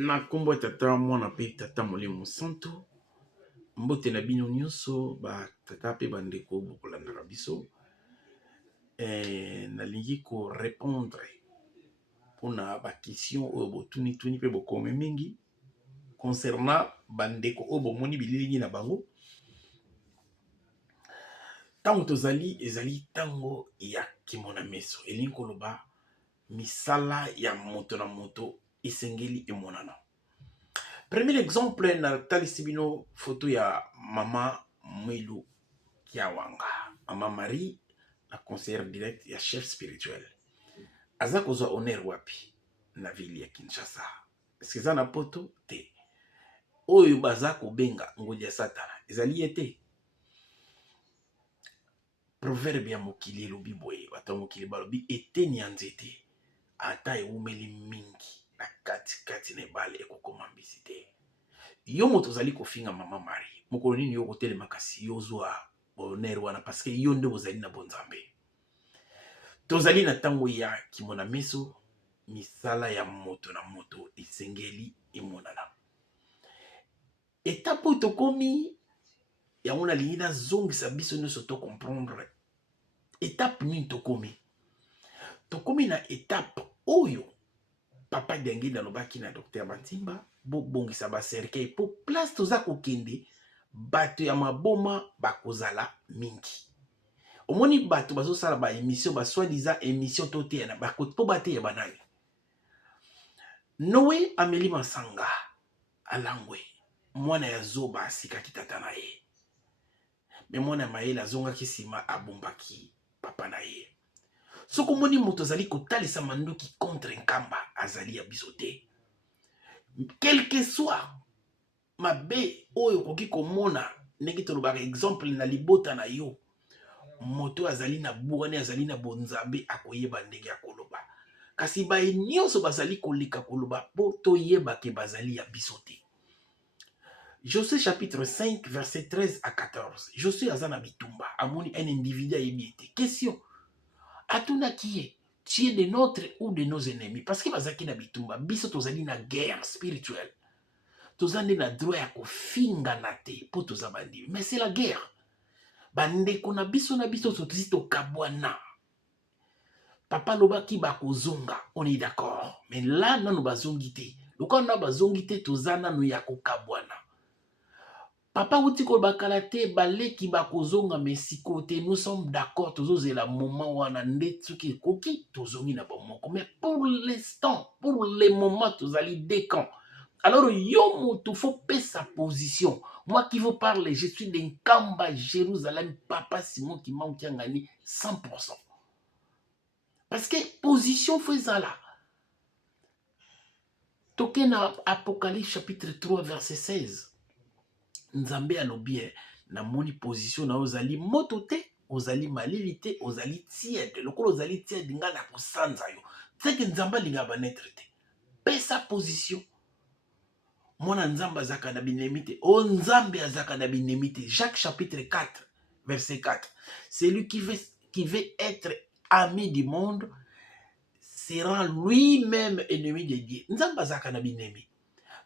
Na kombo ya tata mwana pe tata molimo santo mbote na bino nyonso ba tata pe bandeko bokolandaka biso nalingi ko répondre mpona ba question oyo botuni tuni pe bokome mingi concernant bandeko oyo bomoni bililingi na bango tango tozali ezali tango ya kimona meso elingi koloba misala ya moto na moto esengeli emonana. Premier exemple na talisi bino photo ya mama Mwilu Kiawanga, mama Marie, la conseillère directe ya chef spirituel. Aza kozwa honneur wapi na ville ya Kinshasa. Est-ce que ça na poto te? Oyo baza kobenga ngoli ya satana. Ezali ete. Proverbe ya mokili elobi boye, bato mokili balobi eteni ya nzete ata eumeli mingi na kati na ebale ekokoma mbisi te. Yo moto ozali kofinga mama Marie mokolo nini yo kotelema kasi yo zwa honneur wana parce que yo nde bozali na bonzambe. Tozali na tango ya kimona meso misala ya moto na moto esengeli emonana. Etape oyo tokomi yango nalingi nazongisa biso nyonso to comprendre etape nini tokomi. Tokomi na etape oyo papa Dengue alobaki na docteur Matimba bobongisa ba cercueil po place toza kokende bato ya maboma bakozala mingi. Omoni bato bazosala ba émission ba soi-disant émission tote na bakoti po bate ya banani. Noé Amélie Masanga alangwe mwana ya zoba asikaki tata na ye. Me mwana mayele azongaki sima abombaki papa na ye. Soko moni moto azali kotalisa manduki contre nkamba azali ya biso te. Quel que soit mabe oyo koki komona ndenge tolobaka exemple na libota na yo moto azali na bouane azali na bonzambe akoyeba ndenge akoloba kasi baye nyonso bazali koleka koloba po toyeba ke bazali ya biso te. Josué chapitre 5 verset 13 à 14. Josué azana bitumba amoni un individu ayebi ete question atunaki ye tu es de notre ou de nos ennemis parce que bazaki na bitumba biso tozali na guerre spirituelle tozali na droit ya kofinga na te po toza bandimi mais c'est la guerre bandeko na biso tozi tokabwana papa lobaki bakozonga on est d'accord mais là nanu bazongi te lokola na bazongi te toza nanu ya kokabwana. Papa uti kolobakala te baleki bakozonga mesiko te nous sommes d'accord tozozela moment wana nde tsuki koki tozongi na bomoko mais pour l'instant pour le moment tozali deux camps. Alors yo moto faut payer sa position. Moi qui vous parle je suis d'un Kamba Jérusalem papa Simon qui manque ngani 100%. Parce que position faisant là. Toke na Apocalypse chapitre 3 verset 16. Nzambe alobi na moni position na ozali moto te, ozali malili te, ozali tiède. Lokolo ozali tiède nga na kosanza yo. C'est que nzamba linga ba netre te. Pesa position. Mwana nzamba azaka na binemi te. O nzambe azaka na binemi te. Jacques chapitre 4 verset 4. Celui qui veut être ami du monde sera lui-même ennemi de Dieu. Nzamba azaka na binemi.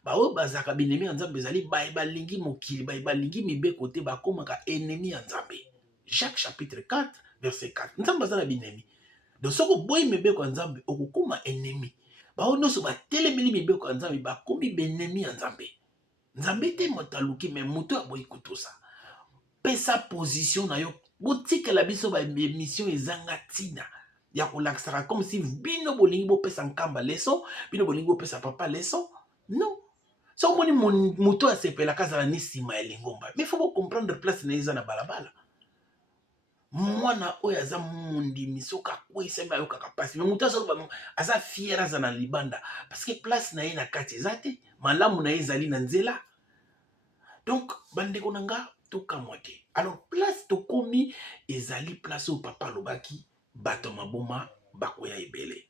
Ba o bazaka binemi nzambe ezali balingi mokili balingi mibeko te bakomaka ennemi ya nzambe. Jacques chapitre 4 verset 4. Nzambe azana binemi. Donc soko boyi mibeko nzambe okukuma ennemi. Ba o noso batelemeli mibeko nzambe bakomi benemi ya nzambe. Nzambe te motaluki mais moto aboyi kutusa. Pesa position na yo botika la biso ba émission ezanga tina. Ya kolakisaka comme si bino bolingi bopesa nkamba leçon, bino bolingi bopesa papa leçon. Non. So moni moto asepelaka azala ni sima ya lingomba. Mais faut comprendre place na eza na balabala. Mwana oyo aza mondimi soka kwisa ba yoka kapasi. Mais moto aza fier aza na libanda parce que place na ye na kati ezate, malamu na ezali na nzela. Donc bandeko nanga toka moite. Alors place to komi ezali place au papa lobaki bato maboma bakoya ebele.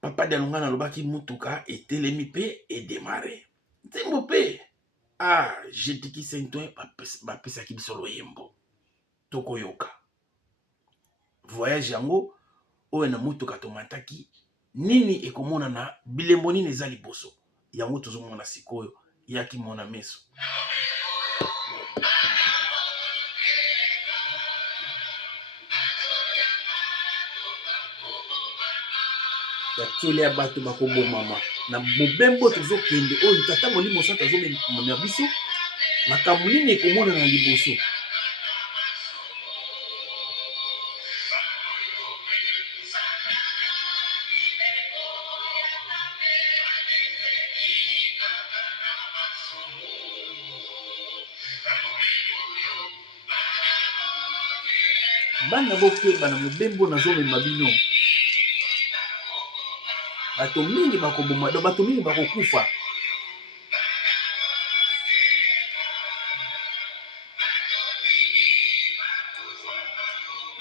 Papa Dalunga na lobaki mutuka etelemi pe et démarrer. Tembo pe jetiki sentoi bapesaki biso loyembo tokoyoka. Voyage yango oyo na mutuka tomataki nini ekomona na bilembo nini eza liboso. yango tozomona sikoyo yaki mona meso. Batioli ya bato bakobomama na mobembo tozokende oyo tata molimo santo azomema biso makambo nini ekomona na liboso. Bana bokeba na mobembo nazomema bino. Bato mingi bakoboma, bato mingi bakokufa.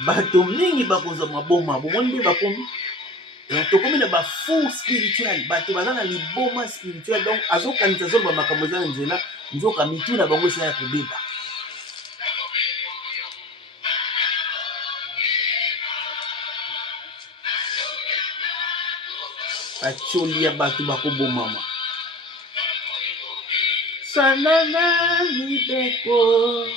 Bato mingi bakozwa maboma, bomoni nde bakomi. Donc tokomi na ba fou spirituel, bato baza na liboma spirituel. Donc azokanisa zoloba makambo eza na nzela, nzoka mitu na bango esa ya kobeba. Batioli ya bato bakobomama. Sanana libeko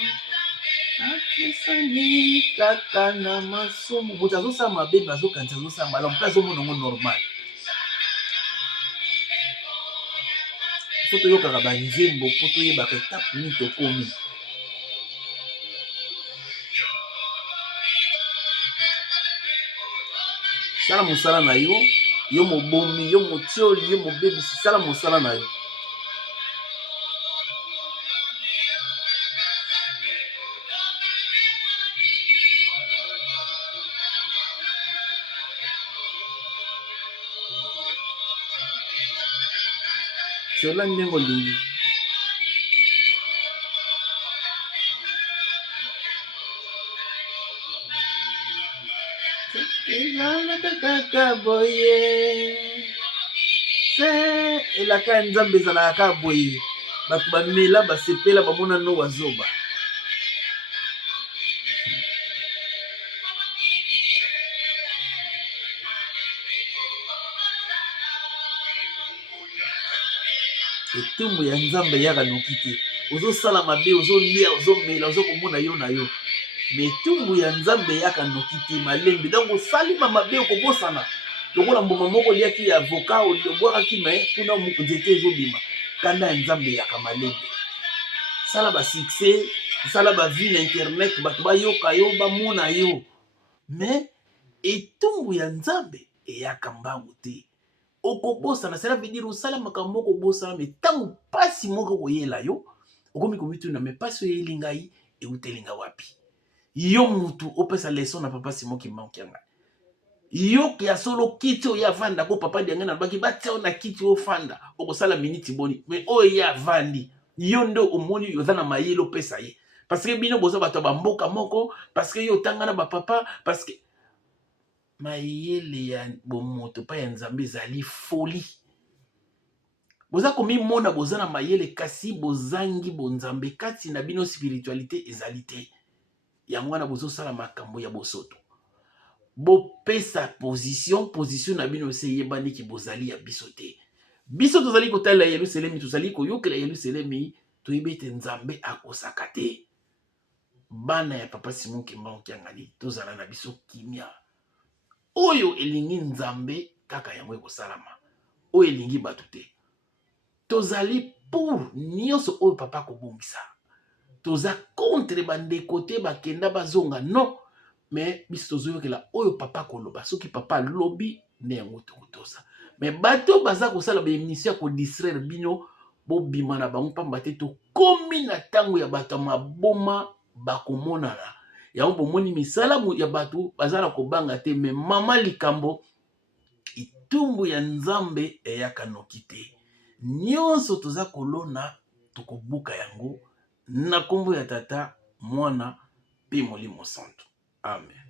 akesani kaka na masomo. Moto azosala mabe bazokanisa azosala malamu mpe azomona ngo normal. Fo toyokaka banzembo mpo toyebaka etape nini tokomi. Sala mosala na yo, yo mobomi, yo motioli, yo mobebisi, sala mosala na yo. Cela ndenge olingi. Kaka boye. Se elaka ya nzambe ezalaka kaka boye. Bato bamela basepela bamona no wazoba. Etumbu ya nzambe yaka noki te. Ozosala mabe, ozolia, ozomela, ozokomona yo na yo. Mais etumbu ya nzambe yaka noki te malembe. Donc osali mabe okobosana. Lokola mbuma moko liaki ya avocat obwakaki me kuna nzete ezobima. Kanda ya nzambe yaka malembe. Sala ba succès, sala ba vie na internet, bato bayoka yo, bamona yo. Mais etumbu ya nzambe eyaka mbangu te. Okobosana, cela veut dire osala makambo moko bosana, mais tango pasi moko koyela yo, okomi komituna mais pasi oyeli ngai euteli nga wapi. Yo mutu opesa leson na papa Simon Kimbangu yanga. Yo ki asolo kiti oya vanda ko papa dianga na baki batia na kiti ofanda okosala minute boni, mais oya vandi yo ndo omoni yo na mayelo pesa ye. Parce que bino boza bato ba mboka moko, parce que yo tanga na ba papa, parce que mayele ya bomoto pa ya nzambe ezali folie. Boza komi mona boza na mayele kasi bozangi bonzambe kati na bino spiritualité ezali te. Yango wana bozo sala makambo ya bosoto. Bo pesa position na bino se yebani ki bozali ya biso te. Biso tozali kotala Yerusalemi, tozali koyokela Yerusalemi, toyebete nzambe akosaka te. Bana ya papa Simon Kimbangu Kiangani, tozala na biso kimia. Oyo elingi nzambe kaka yango ekosalama. Oyo elingi bato te. Tozali pour nyonso oyo papa kobongisa. Toza contre bandeko te bakenda bazonga non. Mais biso tozoyokela oyo papa koloba. Soki papa lobi ne yango tokotosa. Mais bato baza kosala ba émission ko distraire bino bo bima na bango pamba te to komi na tango ya bato maboma bakomonana. Yango bomoni misala ya bato bazala kobanga te, mais mama likambo itumbu ya nzambe eyaka noki te. Nyonso toza kolona tokobuka yango na kombo ya tata mwana pe molimo santo. Amen.